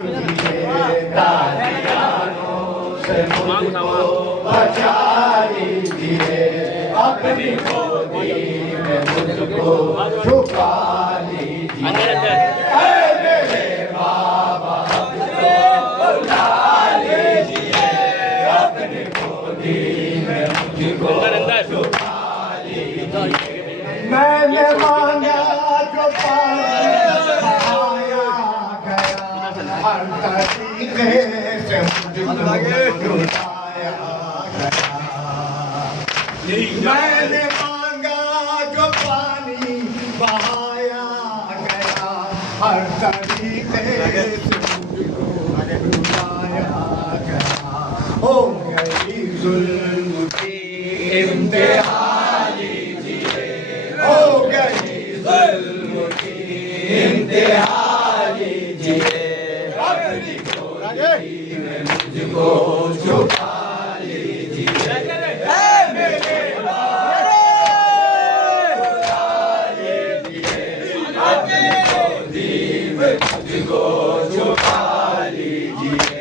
बचा लीजिए अपनी गोदी में मुझको छुपा लीजिए। मेरे बाबा बुला लीजिए अपनी गोदी में मुझको छुपा लीजिए। मैंने मांगा जो पाया गया हर तरीके से मुझको छुपाया गया। मैंने मांगा जो पानी बहाया गया हर तरीके से मुझको छुपाया गया। हो गई जुल्म की इंतहा लीजिए, हो गई जुल्म की इंतहा लीजिए अपनी गोदी में मुझको छुपा लीजिए। मेरे बाबा बुला लीजिए अपनी गोदी में मुझको छुपा लीजिए।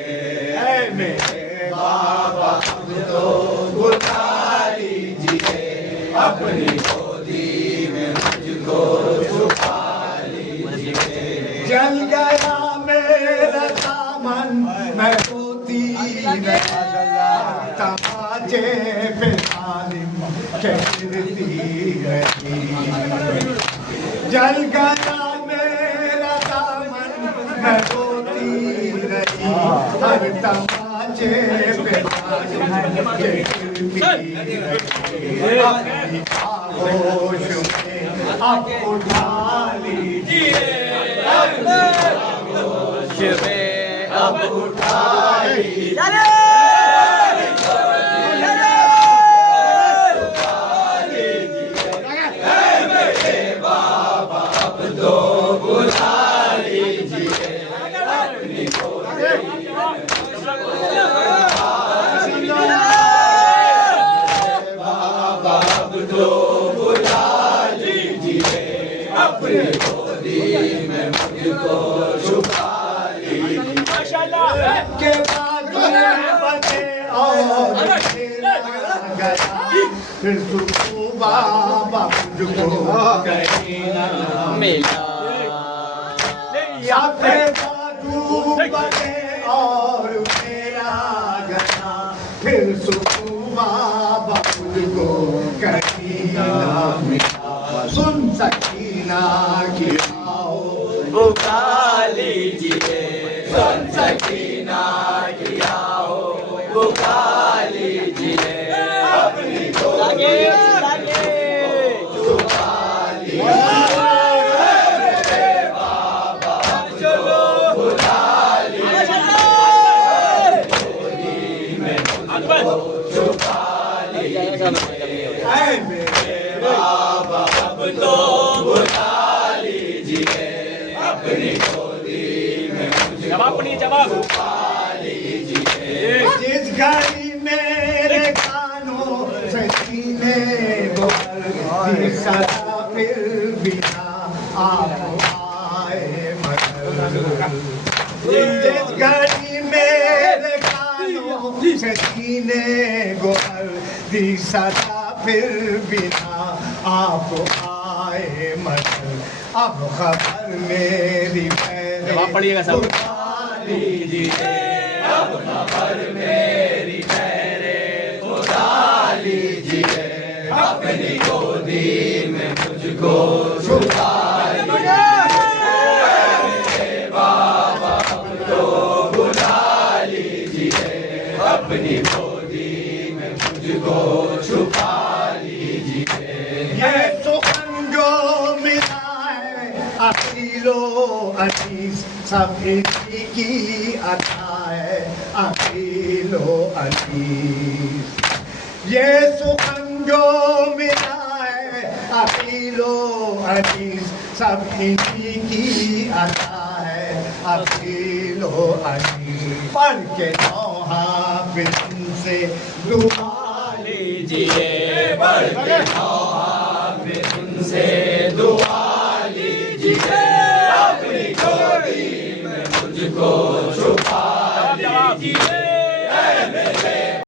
मेरे बाबा तो बुला लीजिए अपनी गोदी में मुझको छुपा लीजिए। जल गया मेरा दामन मैं रोती तमाचे पे तालिम कहती रही। जल गया मेरा दामन मैं रोती रही हर तमाचे पे तालिम कहती रही। अपनी आगोश में अब उठा लीजिए, अपनी आगोश में अब उठा लीजिए। मेरे बाबा अब तो बुला लीजिए अपनी गोदी में बाबा अब तो बुला लीजिए अपनी गोदी में मुझको छुपा लीजिए। के बाद बचे और गया फिर सुखू बाबा मुझको कहीं ना मिला। या फिर बचे और मेरा गया फिर सुखू बाबा मुझको कहीं ना मिला। सुन सकीना की आओ बुला लीजिए, सुन सकीना की आओ बुला लीजिए अपनी गोदी छुपा लीजिए। मेरे बाबा चलो बुला लीजिए गोदी में मुझको छुपा लीजिए। मेरे बाबा अब तो बुला लीजिए अपनी गोदी में मुझको छुपा लीजिए। जिस घड़ी मेरे कानों से सीने बोल सदा फिर बिना आप आए मगर। जिस घड़ी मेरे कानों से सीने गोल दी सदा फिर बिना आप आए मगर। अब खबर मेरी पढ़िएगा सब लीजिए, अब खबर मेरी मेरे खुदा लीजिए अपनी गोदी में मुझको छुपा लीजिए। मेरे बाबा तो बुला लीजिए अपनी गोदी में मुझको छुपा लीजिए। ये सुखन जो मिला है अकीलो अजीज सब इसी की अता है अकीलो अजीज। ये सुखन जो मिला है अकीलो अजीज सब इसी की अता है अकीलो अजीज। पढ़ के नौहा फिर से दुआ लीजिए, पढ़ के नौहा फिर से दुआ लीजिए अपनी गोदी में मुझको छुपा लीजिए